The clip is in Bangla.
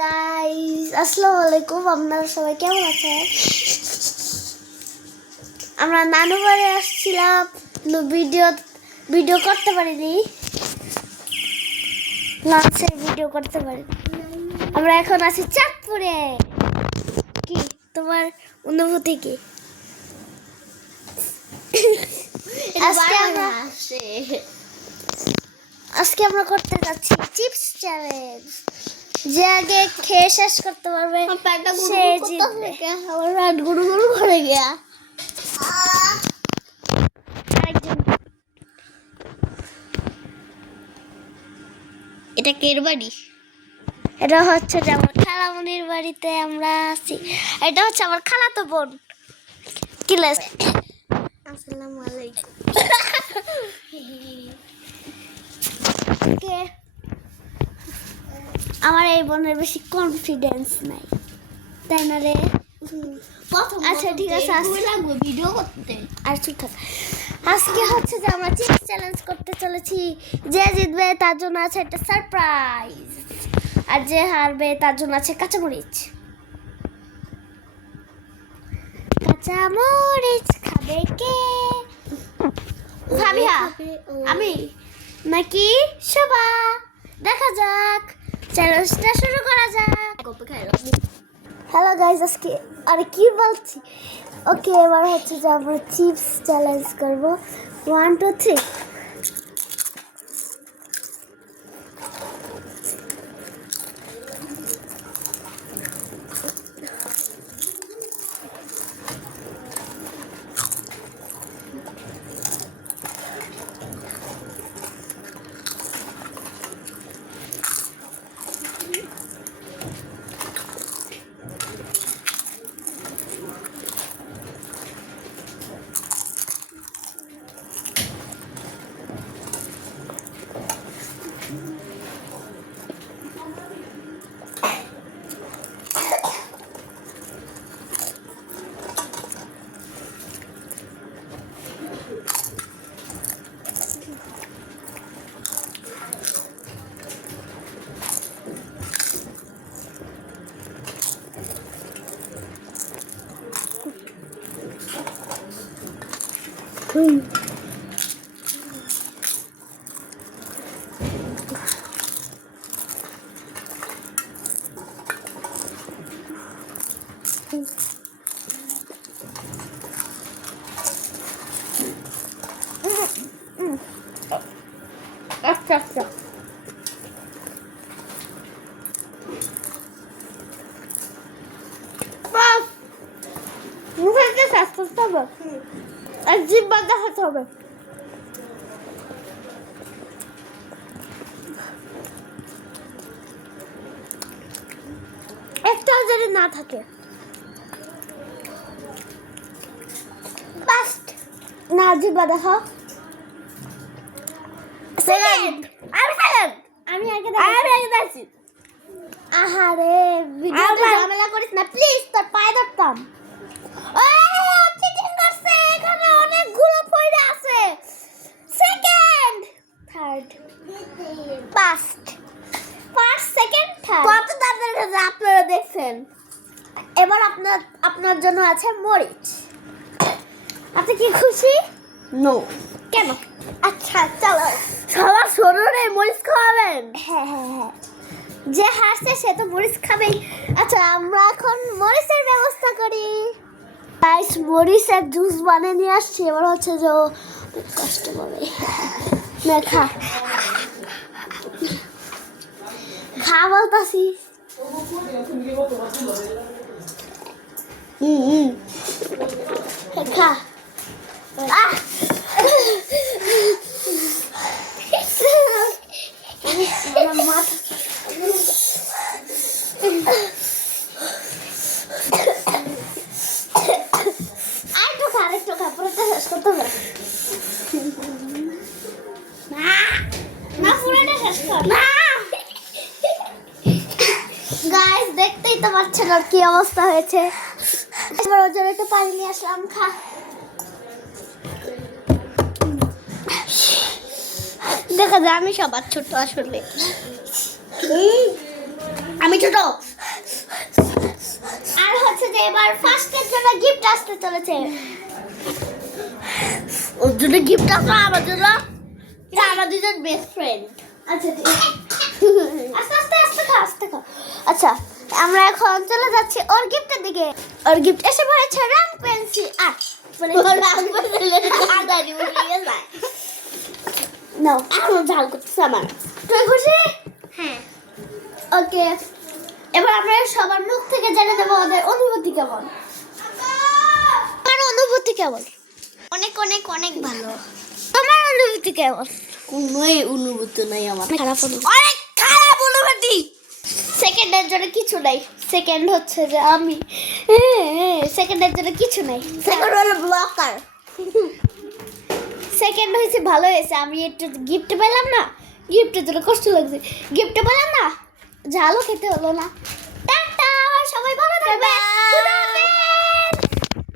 গাইস আসসালামু আলাইকুম। আপনারা সবাই কেমন আছেন? আমরা নানু বাড়ি আসছিলাম, ভিডিও করতে পারিনি, লাঞ্চের ভিডিও করতে পারিনি। আমরা এখন আছি চাঁদপুরে। কি তোমার অনুভূতি কি? আজকে আমরা করতে যাচ্ছি চিপস চ্যালেঞ্জ। যে আগে খেয়ে শেষ করতে পারবে সে জিতবে। আমার রাত গুরু গুরু করে গিয়া এটা কের বাড়ি? এটা হচ্ছে যে আমার খালামনির বাড়িতে আমরা আছি। এটা হচ্ছে আমার খালাতো বোন। কিলাস আসসালামু আলাইকুম। আমার এই বোনের বেশি কনফিডেন্স নাই, তাই না রে? আচ্ছা ঠিক আছে, লাগবে ভিডিও করতে। আর চুপ থাক। আজকে হচ্ছে যে আমরা চিপস চ্যালেঞ্জ করতে চলেছি। যে জিতবে তার জন্য আছে একটা সারপ্রাইজ, আর যে হারবে তার জন্য আছে কাঁচামরিচ। কাঁচামরিচ খাবে কে? ফাবিহা, আমি নাকি শোভা? দেখা যাক, চ্যালেঞ্জটা শুরু করা যাক। হ্যালো গাইজ, আজকে আরে কি বলছি, ওকে এবার হচ্ছে যে আমরা চিপস চ্যালেঞ্জ করবো। 1 2 3। আচ্ছা আচ্ছা, মুখে শেষ করতে হবে, আর জিব্বা দেখাতে হবে। একটাও যদি না থাকে। ফার্স্ট না, জিব্বা দেখো। সেকেন্ড আমি আগে দেখছি। আহারে ভিডিওতে ঝামেলা করিস না প্লিজ, তোর পায়ে ধরতাম। চিটিং করছে, এখানে অনেকগুলো পয়সা আছে। Second, third, first, second, third. কত তাড়াতাড়ি কাছে আপনারা দেখছেন। এবার আপনার জন্য আছে মরিচ। আপনি কি খুশি? নো। কেন? আচ্ছা চলো, সবার শরীরে মরিচ খাওয়াবেন? হ্যাঁ হ্যাঁ হ্যাঁ, যে হারছে সে তো মরিচ খাবেই। আচ্ছা আমরা এখন মরিচের ব্যবস্থা করি। গাইস, মরিচের জুস বানিয়ে নিয়ে আসছি। এবার হচ্ছে যে কষ্ট পাবে। খা খা বলতাছি। খা। আরেকটু খা, পুরোটা শেষ করতে হবে না, পুরোটা শেষ কর না। গাইস দেখতেই তো পাচ্ছেন আর কি অবস্থা হয়েছে। এবার ওর জন্য একটু পানি নিয়ে আসলাম, খা। দেখা যায় আমি সবার ছোট, আসলে আমি ছোট। ওকে এবার ফার্স্টের জন্য গিফট আসতে চলেছে। ওর জন্য গিফট আসলো আমার জন্য। এটা আমার দুজন বেস্ট ফ্রেন্ড। আচ্ছা ঠিক আছে। আস্তে আস্তে আস্তে খা আস্তে খা। আচ্ছা আমরা এখন চলে যাচ্ছি ওর গিফটের দিকে। ওর গিফট এসে পড়েছে রং পেন্সিল। মানে ওর রাগ বদলে আদারি বলে যায়। নাও এখন ঝাল করতেছে আমার। তুই খুশি? হ্যাঁ। ওকে এবার আমরা সবার মুখ থেকে জেনে নেবো ওদের অনুভূতি কেমন। আমার অনুভূতি কেমন? অনেক অনেক অনেক ভালো। তোমার অনুভূতি কেমন? কোনোই অনুভূতি নাই আমার। খারাপ অনুভূতি। অনেক খারাপ অনুভূতি। সেকেন্ডের জন্য কিছু নাই। সেকেন্ড হচ্ছে যে আমি সেকেন্ডের জন্য কিছু নাই। সেকেন্ড হলো ব্লকার। সেকেন্ড হয়েছে ভালো হয়েছে। আমি একটু গিফট পেলাম না, গিফটের জন্য কষ্ট লাগছে। গিফট পেলাম না, ঝালও খেতে হলো না।